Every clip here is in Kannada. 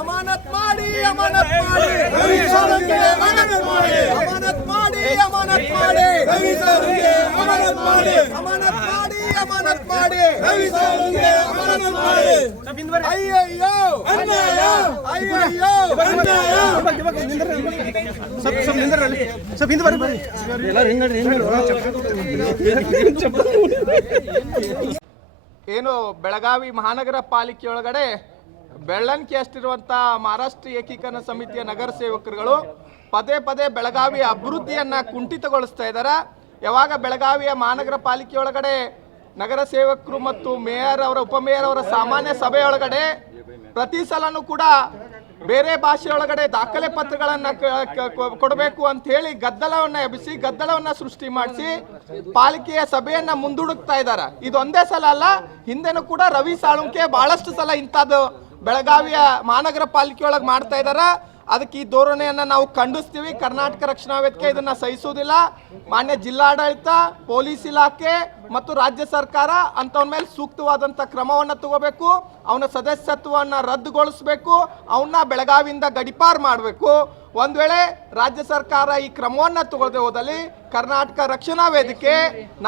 ಅಮಾನತ್ ಮಾಡಿ ಅಮಾನತ್ ಮಾಡಿ. ಅಮಾನತ್ ಮಾಡಿ. ಅಮಾನತ್ ಮಾಡಿ ಅಮಾನತ್ ಮಾಡಿ. ಅಮಾನತ್ ಮಾಡಿ. ಅಮಾನತ್ ಮಾಡಿ ಅಮಾನತ್ ಮಾಡಿ. ಅಮಾನತ್ ಮಾಡಿ. ಅಯ್ಯಯ್ಯೋ ಅನ್ಯಾಯ. ಅಯ್ಯಯ್ಯೋ ಅನ್ಯಾಯ. ಏನು ಬೆಳಗಾವಿ ಮಹಾನಗರ ಪಾಲಿಕೆ ಬೆಳ್ಳಂಕಿ ಅಷ್ಟಿರುವಂತಹ ಮಹಾರಾಷ್ಟ್ರ ಏಕೀಕರಣ ಸಮಿತಿಯ ನಗರ ಸೇವಕರುಗಳು ಪದೇ ಪದೇ ಬೆಳಗಾವಿ ಅಭಿವೃದ್ಧಿಯನ್ನ ಕುಂಠಿತಗೊಳಿಸ್ತಾ ಇದ್ದಾರೆ. ಯಾವಾಗ ಬೆಳಗಾವಿಯ ಮಹಾನಗರ ಪಾಲಿಕೆಯೊಳಗಡೆ ನಗರ ಸೇವಕರು ಮತ್ತು ಮೇಯರ್ ಅವರ ಉಪಮೇಯರ್ ಅವರ ಸಾಮಾನ್ಯ ಸಭೆ ಒಳಗಡೆ ಪ್ರತಿ ಸಲನೂ ಕೂಡ ಬೇರೆ ಭಾಷೆಯೊಳಗಡೆ ದಾಖಲೆ ಪತ್ರಗಳನ್ನ ಕೊಡಬೇಕು ಅಂತ ಹೇಳಿ ಗದ್ದಲವನ್ನ ಎಬ್ಬಿಸಿ, ಗದ್ದಲವನ್ನ ಸೃಷ್ಟಿ ಮಾಡಿಸಿ ಪಾಲಿಕೆಯ ಸಭೆಯನ್ನ ಮುಂದೂಡುತ್ತಾ ಇದ್ದಾರೆ. ಇದೊಂದೇ ಸಲ ಅಲ್ಲ, ಹಿಂದೆನೂ ಕೂಡ ರವಿ ಸಾಳುಂಕೆ ಬಹಳಷ್ಟು ಸಲ ಇಂಥದ್ದು ಬೆಳಗಾವಿಯ ಮಹಾನಗರ ಪಾಲಿಕೆಯೊಳಗೆ ಮಾಡ್ತಾ ಇದಾರ. ಅದಕ್ಕೆ ಈ ಧೋರಣೆಯನ್ನು ನಾವು ಖಂಡಿಸ್ತೀವಿ. ಕರ್ನಾಟಕ ರಕ್ಷಣಾ ವೇದಿಕೆ ಇದನ್ನ ಸಹಿಸುವುದಿಲ್ಲ. ಮಾನ್ಯ ಜಿಲ್ಲಾಡಳಿತ, ಪೊಲೀಸ್ ಇಲಾಖೆ ಮತ್ತು ರಾಜ್ಯ ಸರ್ಕಾರ ಅಂಥವ್ನ ಮೇಲೆ ಸೂಕ್ತವಾದಂತ ಕ್ರಮವನ್ನ ತಗೋಬೇಕು. ಅವನ ಸದಸ್ಯತ್ವವನ್ನ ರದ್ದುಗೊಳಿಸಬೇಕು. ಅವನ್ನ ಬೆಳಗಾವಿಯಿಂದ ಗಡಿಪಾರ್ ಮಾಡಬೇಕು. ಒಂದ್ ವೇಳೆ ರಾಜ್ಯ ಸರ್ಕಾರ ಈ ಕ್ರಮವನ್ನ ತಗೊಳ್ಳದೆ ಹೋದಲ್ಲಿ ಕರ್ನಾಟಕ ರಕ್ಷಣಾ ವೇದಿಕೆ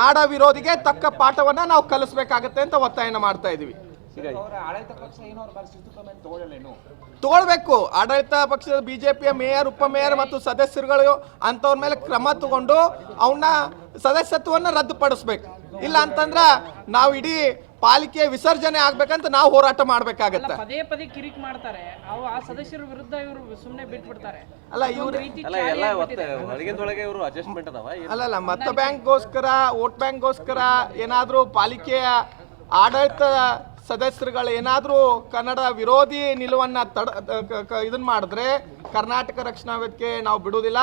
ನಾಡ ವಿರೋಧಿಗೆ ತಕ್ಕ ಪಾಠವನ್ನ ನಾವು ಕಲಿಸ್ಬೇಕಾಗತ್ತೆ ಅಂತ ಒತ್ತಾಯನ ಮಾಡ್ತಾ ಇದೀವಿ. ತಗೊಳ್ಬೇಕು. ಆಡಳಿತ ಪಕ್ಷದ ಬಿಜೆಪಿಯ ಮೇಯರ್ ಉಪಮೇಯರ್ ಮತ್ತು ಸದಸ್ಯರುಗಳು ಅಂತವ್ರ ಮೇಲೆ ಕ್ರಮ ತಗೊಂಡು ಅವನ್ನ ಸದಸ್ಯತ್ವವನ್ನ ರದ್ದುಪಡಿಸ್ಬೇಕು. ಇಲ್ಲ ಅಂತಂದ್ರ ನಾವು ಇಡೀ ಪಾಲಿಕೆ ವಿಸರ್ಜನೆ ಆಗ್ಬೇಕಂತ ನಾವು ಹೋರಾಟ ಮಾಡ್ಬೇಕಾಗತ್ತೆ. ಪದೇ ಪದೇ ಕಿರಿಕ್ ಮಾಡ್ತಾರೆ. ಅವು ಆ ಸದಸ್ಯರ ವಿರುದ್ಧ ಇವರು ಸುಮ್ಮನೆ ಬಿಟ್ಬಿಡ್ತಾರೆ. ಅಲ್ಲ ಇವ್ರ ಅಲ್ಲ ಅಲ್ಲ ಎಲ್ಲ ಒತ್ತ ಹೊರಗಿಂದೊಳಗೆ ಇವರು ಅಡ್ಜಸ್ಟ್ಮೆಂಟ್ ಅದಾವ? ಏನ್- ಅಲ್ಲಲ್ಲ ಮತ ಬ್ಯಾಂಕ್ಗೋಸ್ಕರ ವೋಟ್ ಬ್ಯಾಂಕ್ಗೋಸ್ಕರ ಏನಾದರೂ ಪಾಲಿಕೆಯ ಆಡಳಿತ ಸದಸ್ಯರುಗಳು ಏನಾದರೂ ಕನ್ನಡ ವಿರೋಧಿ ನಿಲುವನ್ನು ತಡ ಇದನ್ನ ಮಾಡಿದ್ರೆ ಕರ್ನಾಟಕ ರಕ್ಷಣಾ ವೇದಿಕೆ ನಾವು ಬಿಡುವುದಿಲ್ಲ.